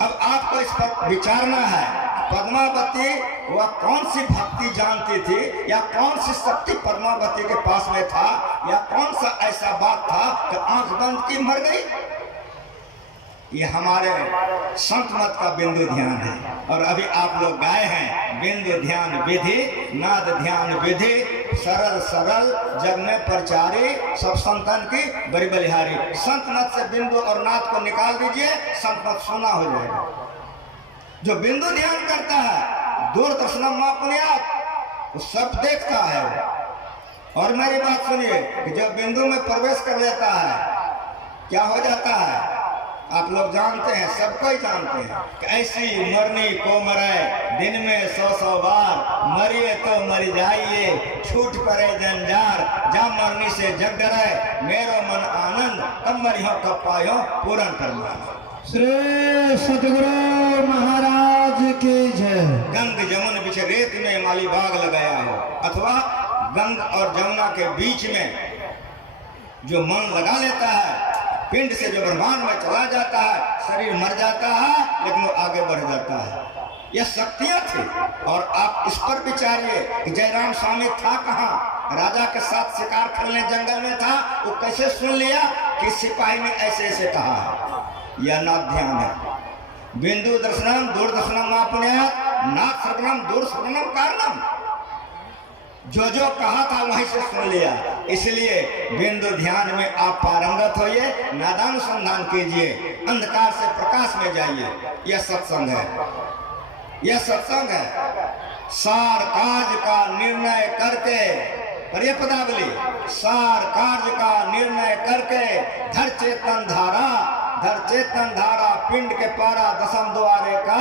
अब आपको इस पर विचारना है, पद्मावती वह कौन सी भक्ति जानती थी, या कौन सी शक्ति पद्मावती के पास में था, या कौन सा ऐसा बात था कि आंख बंद की मर गई। ये हमारे संत मत का बिंदु ध्यान है। और अभी आप लोग गाए हैं, बिंदु ध्यान विधि, नाद ध्यान विधि, सरल सरल जग में प्रचारी, सब संतन की बड़ी बलिहारी। संत मत से बिंदु और नाद को निकाल दीजिए, संत मत सुना हो जाएगा। जो बिंदु ध्यान करता है, दूरदर्शन महापुण्यात, वो सब देखता है। और मेरी बात सुनिए कि जब बिंदु में प्रवेश कर लेता है, क्या हो जाता है? आप लोग जानते हैं, सबको ही जानते हैं कि ऐसी मरनी को मरे, दिन में 100 बार, मरिए तो मर जाइए, छूट पड़े जंजार, जा मरनी से जग डरे, मेरो मन आनंद, तब मरियो कब पायो पूरन परमान। श्री सद्गुरु महाराज की जय। गंग जमुन बीच रेत में माली बाग लगाया हो, अथवा गंग और जमुना के बीच में जो मन लगा लेता है, पिंड से जो ब्रह्मांड में चला जाता है, शरीर मर जाता है लेकिन वो आगे बढ़ जाता है। यह शक्तियां थी। और आप इस पर विचारिए कि जयराम स्वामी था कहाँ, राजा के साथ शिकार खेलने जंगल में था, वो कैसे सुन लिया कि सिपाही ने ऐसे ऐसे कहा है। यह नाथ ध्यान है। बिंदु दर्शनम दूरदर्शनम पुण्यात् नाथ श्रवणम दूर श्रवणम कारणम। जो जो कहा था वहीं से सुन लिया। इसलिए बिंदु ध्यान में आप पारंगत होइए, नादानुसंधान कीजिए, अंधकार से प्रकाश में जाइए। यह सत्संग है, यह सत्संग है। सार कार्य का निर्णय करके, पर यह पदावली, सार कार्य का निर्णय करके धर चेतन धारा पिंड के पारा दसम द्वारे का,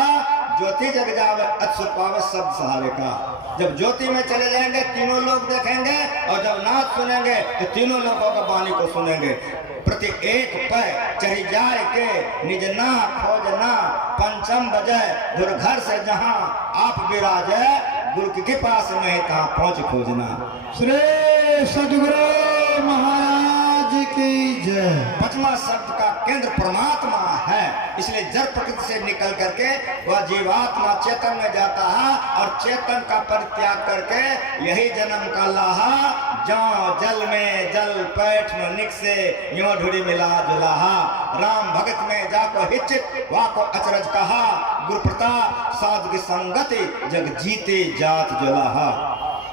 ज्योति जग जावे अच्युत पावे शब्द सहारे का। जब ज्योति में चले जाएंगे तीनों लोग देखेंगे, और जब नाथ सुनेंगे तो तीनों लोगों का वाणी को सुनेंगे। प्रति एक पै चढ़ी जाए के निज ना खोजना, पंचम बजय दुर्घर से जहां आप विराजे, गुरु की कृपा से मैं तहाँ पहुंच खोजना। श्री सद्गुरु महाराज की जय। पचमा शब्द का केंद्र परमात्मा है, इसलिए जड़ प्रकृति से निकल करके वह जीवात्मा चेतन में जाता है, और चेतन का परित्याग करके यही जन्म का लाहा, जाओ जल में जल पैठ में निकसे, यो ढूढ़ी मिला जुलाहा। राम भगत में जाको हिचित वाको अचरज कहा, गुरु प्रताप साधु की संगति जग जीते जात जुलाहा।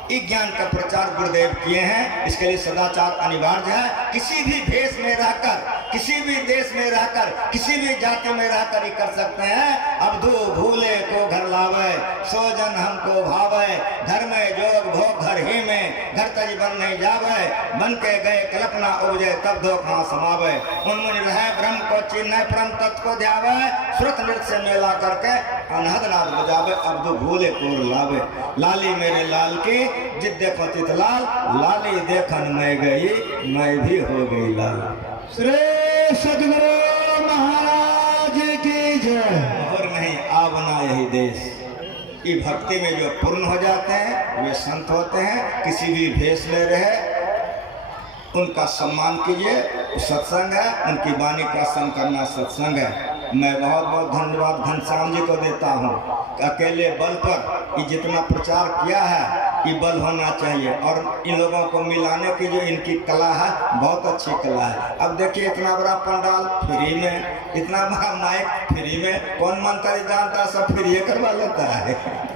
इस ज्ञान का प्रचार गुरुदेव किए हैं। इसके लिए सदाचार अनिवार्य है। किसी भी भेष में रहकर, किसी भी देश में रहकर, किसी भी जाति में रहकर ही कर सकते हैं। अवधू भूले को घर लावे, सोजन हमको भावे, घर में जोग भोग घर ही में, घर तज बन नहीं जावे, बन के गए कल्पना उपजे तब धोखा समावे। उनमुनि रहे ब्रह्म को चिन्ह परम तत्व को ध्यावे, श्रुत नृत्य से मेला करके अनहद नाद बजावे, अवधू भूले को लावे। लाली मेरे लाल की जिद देखो तितलाल, लाली देखन मैं गई, मैं भी हो गई लाल। श्री सद्गुरु महाराज की जय। और नहीं आवना यही देश। ये भक्ति में जो पूर्ण हो जाते हैं वे संत होते हैं। किसी भी भेष में रहे उनका सम्मान कीजिए, सत्संग है। उनकी वाणी का संग करना सत्संग है। मैं बहुत बहुत धन्यवाद घनश्याम जी को देता हूँ। अकेले बल पर ये जितना प्रचार किया है, ये बल होना चाहिए। और इन लोगों को मिलाने की जो इनकी कला है, बहुत अच्छी कला है। अब देखिए इतना बड़ा पंडाल फ्री में, इतना बड़ा माइक फ्री में, कौन मंत्र जानता है, सब फ्री करवा लेता है।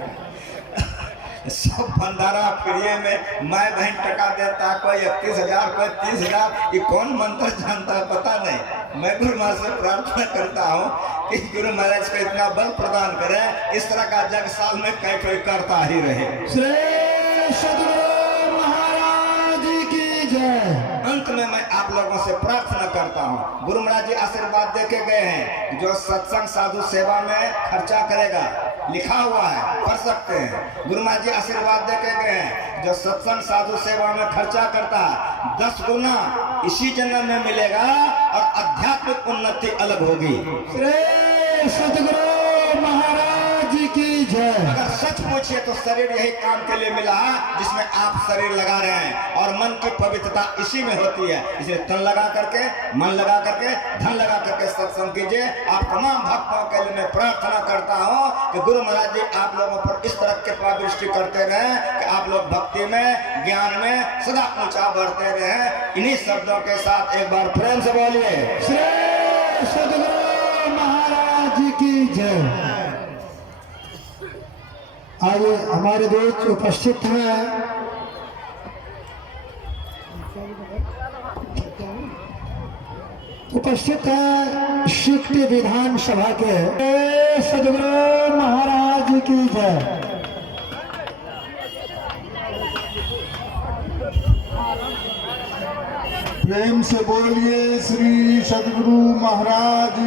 सब भंडारा फ्री में, मैं बहन टका देता, कोई 31,000 कोई 30,000। ये कौन मंत्र जानता है पता नहीं। मैं गुरु महाराज से प्रार्थना करता हूँ कि गुरु महाराज को इतना बल प्रदान करे, इस तरह का जग साल में कोई करता ही रहे। श्री सद्गुरु महाराज की जय। अंत में मैं आप लोगों से प्रार्थना करता हूँ, गुरु महाराज जी आशीर्वाद दे के गए हैं, जो सत्संग साधु सेवा में खर्चा करेगा, लिखा हुआ है, पढ़ सकते हैं। गुरु महाराज जी आशीर्वाद दे के गए हैं, जो सत्संग साधु सेवा में खर्चा करता है 10 गुना इसी जन्म में मिलेगा, और आध्यात्मिक उन्नति अलग होगी। श्री सद्गुरु महाराज की जय। अगर सच पूछिए तो शरीर यही काम के लिए मिला है जिसमें आप शरीर लगा रहे हैं, और मन की पवित्रता इसी में होती है। इसलिए तन लगा करके, मन लगा करके, धन लगा करके सत्संग कीजिए। आप तमाम भक्तों के लिए मैं प्रार्थना करता हूँ कि गुरु महाराज जी आप लोगों पर इस तरह कृपा दृष्टि करते रहे कि आप लोग भक्ति में, ज्ञान में सदा ऊंचा बढ़ते रहे। इन्हीं शब्दों के साथ एक बार प्रेम से बोलिए, श्री सद्गुरु महाराज की जय। आइए हमारे बीच उपस्थित हैं शिफ्टी विधानसभा के सद्गुरु महाराज की जय। प्रेम से बोलिए श्री सद्गुरु महाराज